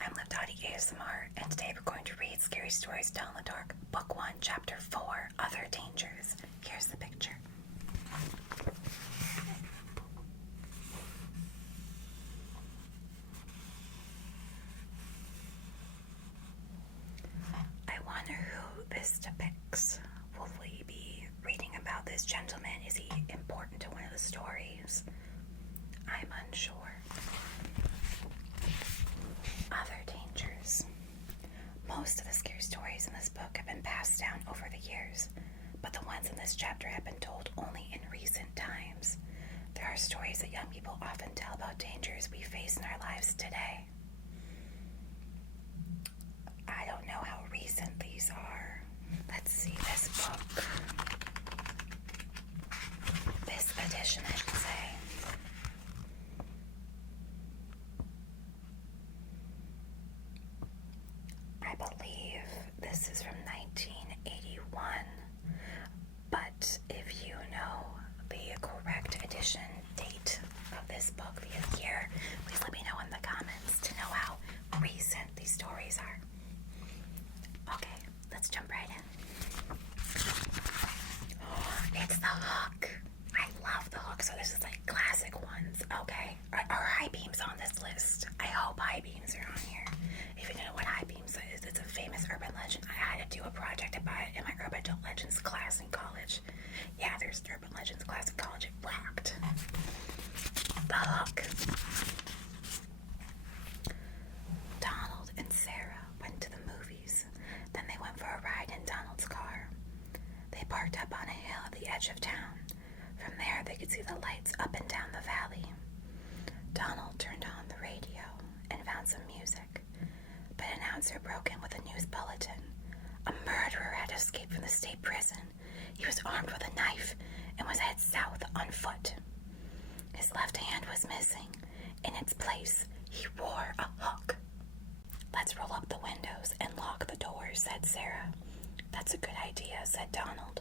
I'm Liv Dottie ASMR, and today we're going to read Scary Stories to Tell in the Dark, Book 1, Chapter 4, Other Dangers. Here's the picture. I wonder who this depicts. Will we be reading about this gentleman? Is he important to one of the stories? I'm unsure. Other dangers. Most of the scary stories in this book have been passed down over the years, but the ones in this chapter have been told only in recent times. There are stories that young people often tell about dangers we face in our lives today. I don't know how recent these are. Let's see this book. This edition, I should say. I believe this is from 1981, but if you know the correct edition date of this book, the year, please let me know in the comments to know how recent these stories are. Okay, let's jump right in. It's the Hook. I love the Hook, so this is like classic ones, okay? Are high beams on this list? I hope high beams are on here. If you don't know what high beams is, it's a famous urban legend. I had to do a project about it in my urban legends class in college. Yeah, there's urban legends class in college. It rocked. The Hook. Donald and Sarah went to the movies. Then they went for a ride in Donald's car. They parked up on a hill at the edge of town. From there, they could see the lights up and down the valley. Donald turned on the radio and found some music, but an announcer broke in with a news bulletin. A murderer had escaped from the state prison. He was armed with a knife and was headed south on foot. His left hand was missing. In its place, he wore a hook. Let's roll up the windows and lock the doors, said Sarah. That's a good idea, said Donald.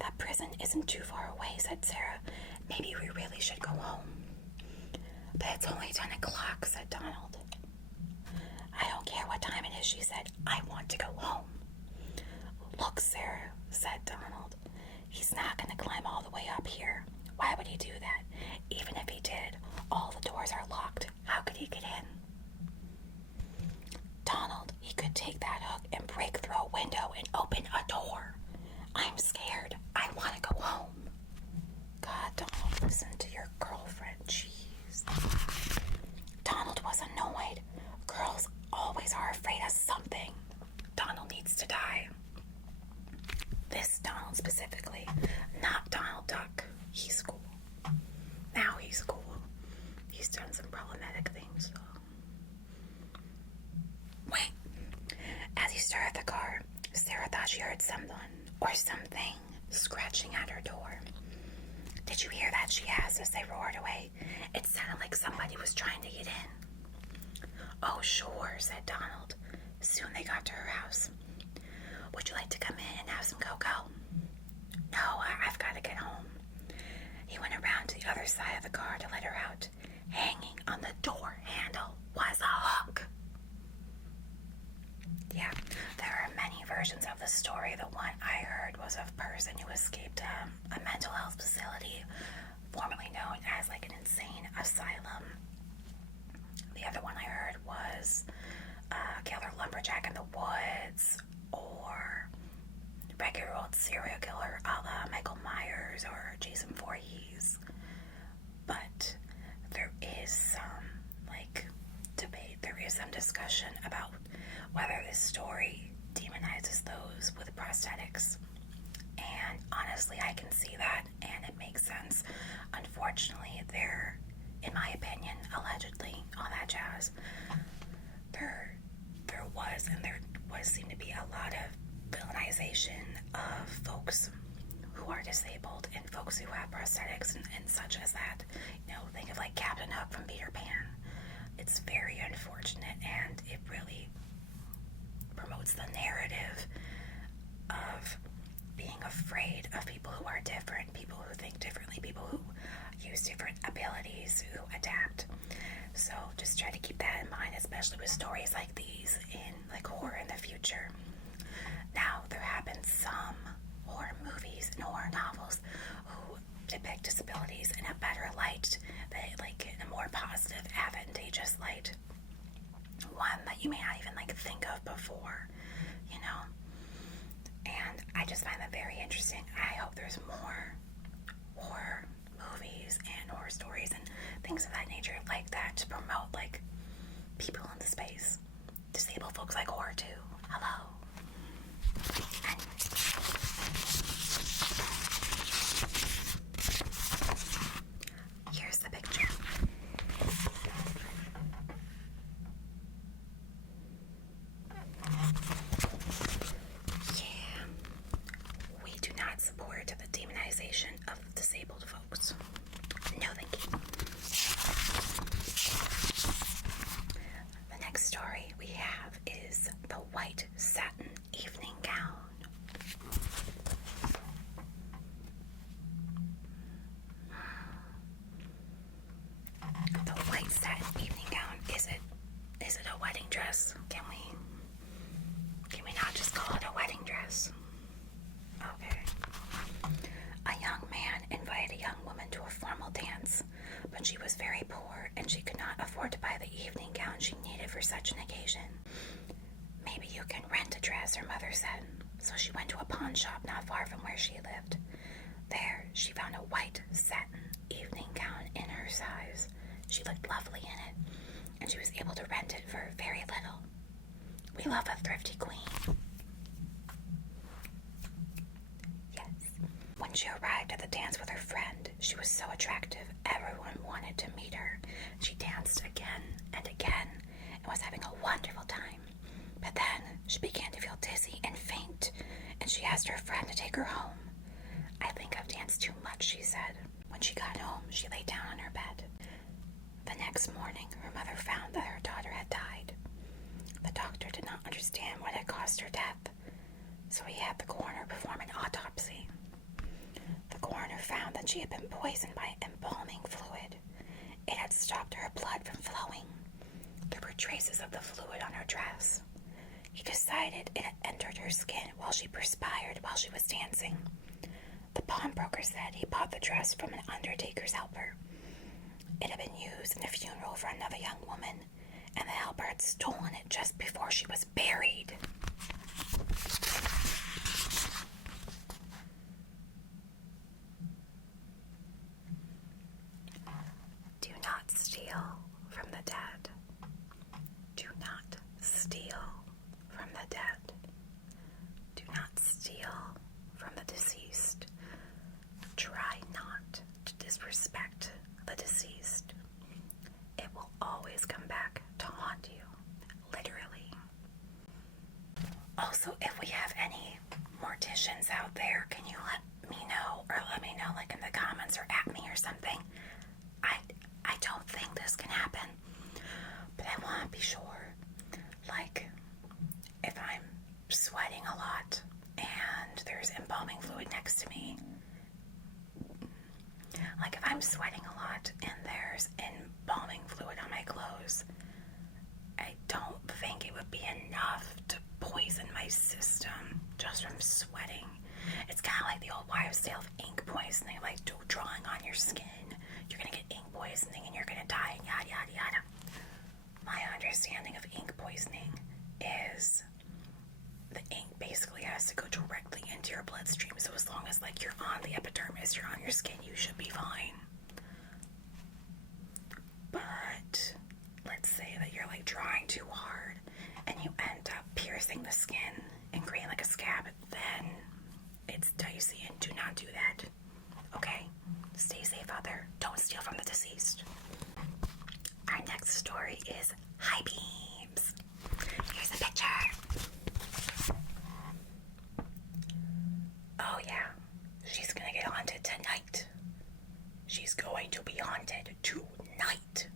That prison isn't too far away, said Sarah. Maybe we really should go home. But it's only 10 o'clock, said Donald. I don't care what time it is, she said. I want to go home. Look, Sarah, said Donald. He's not going to climb all the way up here. Why would he do that? Even if he did, all the doors are locked. How could he get in? Donald, he could take that hook and break through a window and open a door. I'm scared. I want to go home. God, Donald, listen to your girlfriend. Jeez. Donald was annoyed. Girls always are afraid of something. Donald needs to die. This Donald specifically, not Donald Duck. He's cool. Now he's cool. He's done some problematic things, so. Wait. As he started the car, Sarah thought she heard someone or something scratching at her door. Did you hear that? She asked as they roared away. It sounded like somebody was trying to get in. Oh, sure, said Donald. Soon they got to her house. Would you like to come in and have some cocoa? No, I've got to get home. He went around to the other side of the car to let her out. Hanging on the door handle was a hook. Yeah, there are many versions of the story. The one I heard was of a person who escaped a mental health facility, formerly known as like an insane asylum. The other one I heard was a killer lumberjack in the woods, or regular old serial killer a la Michael Myers or Jason Voorhees. But there is some debate, there is some discussion about whether this story demonizes those with prosthetics. And honestly, I can see that, and it makes sense. Unfortunately, there, in my opinion, allegedly, all that jazz, there seem to be a lot of villainization of folks who are disabled and folks who have prosthetics and such as that. You know, think of like Captain Hook from Peter Pan. It's very unfortunate, and it really promotes the narrative of being afraid of people who are different, people who think differently, people who use different abilities, who adapt. So just try to keep that in mind, especially with stories like these in like horror in the future. Now, there have been some horror movies and horror novels who depict disabilities in a better light, like in a more positive, advantageous light. One that you may not even like think of before, you know. And I just find that very interesting. I hope there's more horror movies and horror stories and things of that nature like that to promote like people in the space. Disabled folks like horror too. Hello. And here's the picture. Yeah. We do not support the demonization of disabled folks. No, thank you. The next story we have is the white satin evening gown. The white satin evening gown. Is it a wedding dress? Can we not just call it a wedding dress? Okay. A young man invited a young woman to a formal dance, but she was very poor and she could not afford to buy the evening gown she needed for such an occasion. Maybe you can rent a dress, her mother said. So she went to a pawn shop not far from where she lived. There, she found a white satin evening gown in her size. She looked lovely in it, and she was able to rent it for very little. We love a thrifty queen. Yes. When she arrived at the dance with her friend, she was so attractive, everyone wanted to meet her. She danced again and again and was having a wonderful time. But then she began to feel dizzy and faint, and she asked her friend to take her home. I think I've danced too much, she said. When she got home, she lay down on her bed. The next morning, her mother found that her daughter had died. The doctor did not understand what had caused her death, so he had the coroner perform an autopsy. The coroner found that she had been poisoned by embalming fluid. It had stopped her blood from flowing. There were traces of the fluid on her dress. He decided it had entered her skin while she perspired while she was dancing. The pawnbroker said he bought the dress from an undertaker's helper. It had been used in a funeral for another young woman, and the helper had stolen it just before she was buried. Do not steal from the dead. Do not steal from the dead. Do not steal from the deceased. Try not to disrespect the deceased. It will always come back to haunt you, literally. Also, if we have any morticians out there, can you let me know, or let me know like in the comments or at me or something? I don't think this can happen, but I want to be sure. Like, if I'm sweating a lot and there's embalming fluid next to me, like if I'm sweating a lot and there's embalming fluid on my clothes, I don't think it would be enough to poison my system just from sweating. It's kind of like the old wives' tale of ink poisoning, like drawing on your skin. You're going to get ink poisoning and you're going to die and yada, yada, yada. My understanding of ink poisoning is the ink basically has to go directly into your bloodstream. So as long as like you're on the epidermis, you're on your skin, you should be fine. But let's say that you're like drawing too hard and you end up piercing the skin and creating like a scab, then it's dicey and do not do that. Okay? Stay safe out there. Don't steal from the deceased. Our next story is high beams. Here's the picture. Oh yeah, she's gonna get haunted tonight. She's going to be haunted tonight.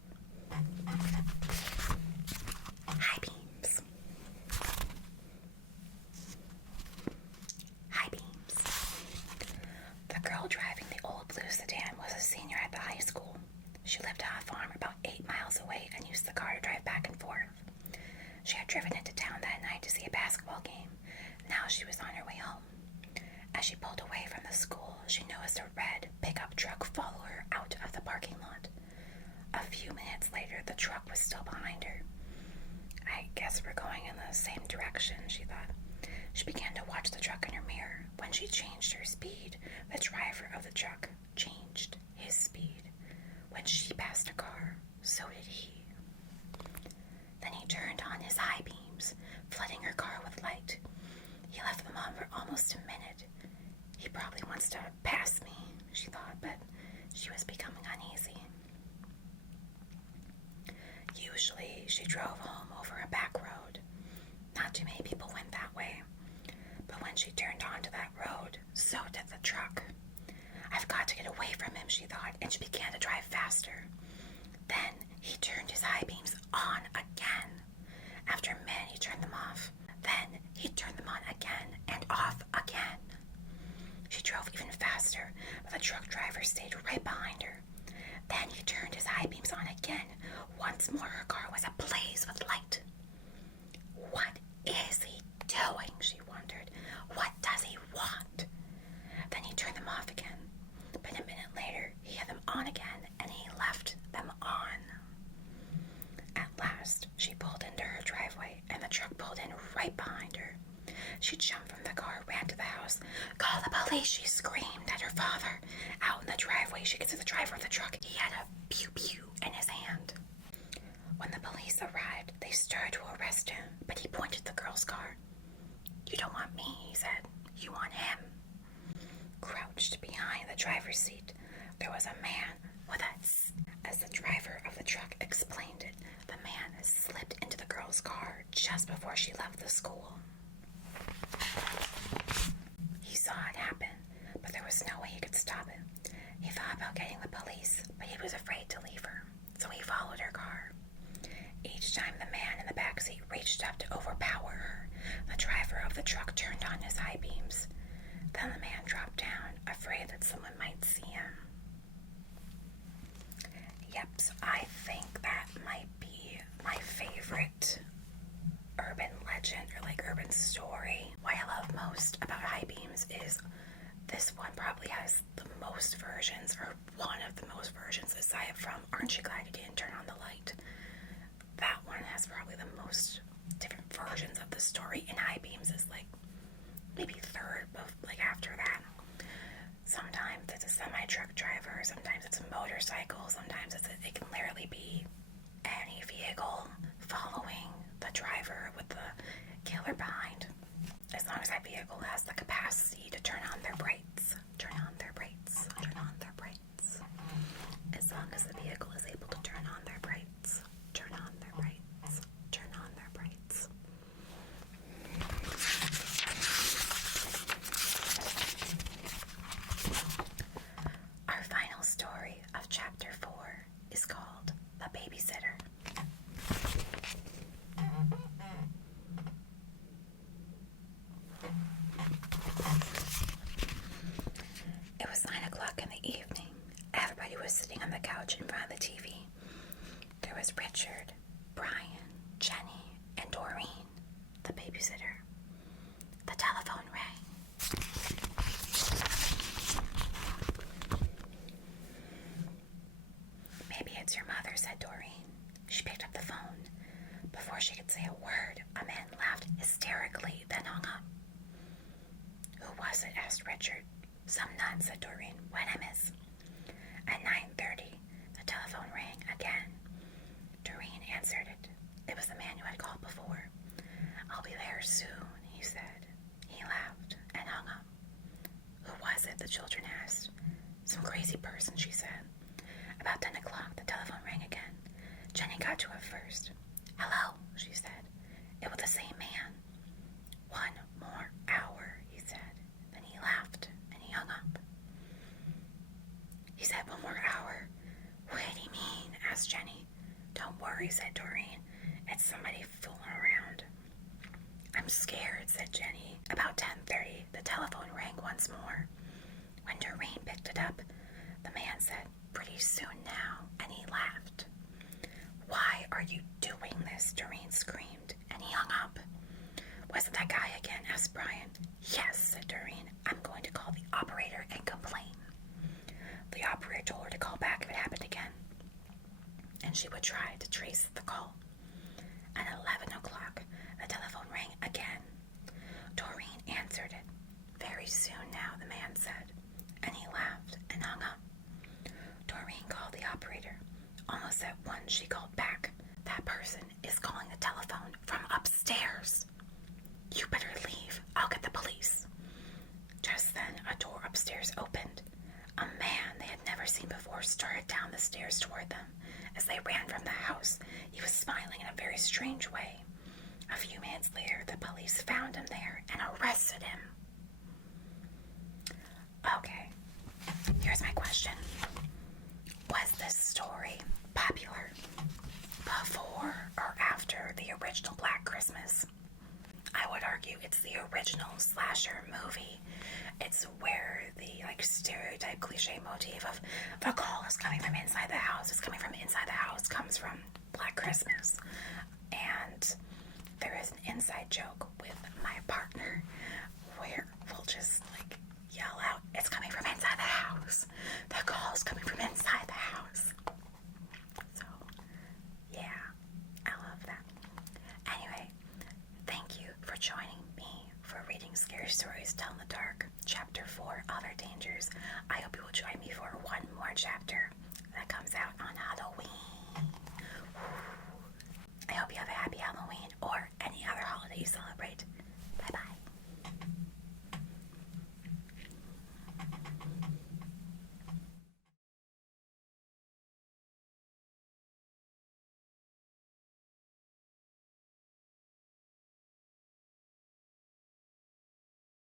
High beams. High beams. The girl driving the old blue sedan was a senior at the high school. She lived on a farm about 8 miles away and she pulled away from the school, she noticed a red pickup truck follow her out of the parking lot. A few minutes later, the truck was still behind her. I guess we're going in the same direction, she thought. She began to watch the truck in her mirror. When she changed her speed, the driver of the truck changed his speed. When she passed a car, so did he. Then he turned on his high beams, flooding her car with light. He left them on for almost a minute. He probably wants to pass me, she thought, but she was becoming uneasy. Usually, she drove home over a back road. Not too many people went that way. But when she turned onto that road, so did the truck. I've got to get away from him, she thought, and she began to drive faster. Then he turned his high beams on again. After a minute, he turned them off. Then he turned them on again and off again. She drove even faster, but the truck driver stayed right behind her. Then he turned his high beams on again. Once more, her car was ablaze with light. What is he doing? She wondered. What does he want? Then he turned them off again. But a minute later, he had them on again, and he left them on. At last, she pulled into her driveway, and the truck pulled in right behind her. She jumped from the car, ran to the house. "Call the police," she screamed at her father. Out in the driveway, she could see the driver of the truck. He had a pew-pew in his hand. When the police arrived, they started to arrest him, but he pointed the girl's car. "You don't want me," he said. "You want him." Crouched behind the driver's seat, there was a man with a... As the driver of the truck explained it, the man slipped into the girl's car just before she left the school. He saw it happen, but there was no way he could stop it. He thought about getting the police, but he was afraid to leave her, so he followed her car. Each time the man in the backseat reached up to overpower her, the driver of the truck turned on his high beams. Then the man dropped down, afraid that someone might see him. Yep, so I think that might be my favorite urban legend or urban story. What I love most about high beams is this one probably has the most versions, or one of the most versions, aside from "Aren't You Glad You Didn't Turn On the Light?" That one has probably the most different versions of the story, and high beams is maybe third, but after that. Sometimes it's a semi-truck driver, sometimes it's a motorcycle, sometimes it can literally be any vehicle following the driver with the killer behind. As long as that vehicle has the capacity to turn on their brakes. Turn on their brakes. Turn on their brakes. As long as the vehicle is able to turn on their brakes. Turn on their brakes. Turn on their brakes. Our final story of Chapter 4 is called The Babysitter. It was 9 o'clock in the evening. Everybody was sitting on the couch in front of the TV. There was Richard, Brian, Jenny, and Doreen, the babysitter. The telephone rang. "Maybe it's your mother," said Doreen. She picked up the phone. Before she could say a word, a man laughed hysterically, then hung up. "Who was it?" asked Richard. "Some nun," said Doreen. "When, miss?" At 9:30, the telephone rang again. Doreen answered it. It was the man who had called before. "I'll be there soon," he said. He laughed and hung up. "Who was it?" the children asked. "Some crazy person," she said. About 10 o'clock, the telephone rang again. Jenny got to it first. "Hello," she said. It was the same man. "One more hour," he said. Then he laughed and he hung up. He said, "1 more hour." "What did he mean?" asked Jenny. "Don't worry," said Doreen. "It's somebody fooling around." "I'm scared," said Jenny. About 10:30, the telephone rang once more. When Doreen picked it up, the man said, "Pretty soon now," and he laughed. "Why are you doing this?" Doreen screamed, and he hung up. "Was it that guy again?" asked Brian. "Yes," said Doreen. "I'm going to call operator and complain. The operator told her to call back if it happened again, and she would try to trace the call. At 11 o'clock, the telephone rang again. Doreen answered it. Very soon now, the man said, and he laughed and hung up. Doreen called the operator. Almost at once, she called back. That person is calling the telephone from upstairs. You better leave. I'll get the police. Just then, a door upstairs opened. A man they had never seen before started down the stairs toward them. As they ran from the house, he was smiling in a very strange way. A few minutes later, the police found him there and arrested him. Okay, here's my question. Was this story popular before or after the original Black Christmas? I would argue it's the original slasher movie. It's where the stereotype cliche motif of the call is coming from inside the house, comes from Black Christmas. And there is an inside joke with my partner where we'll just yell out, it's coming from inside the house. The call is coming from inside the house. So, yeah, I love that. Anyway, thank you for joining me for reading Scary Stories Tell in the Dark, Chapter 4, Other Dangers. I hope you will join me for one more chapter that comes out on Halloween.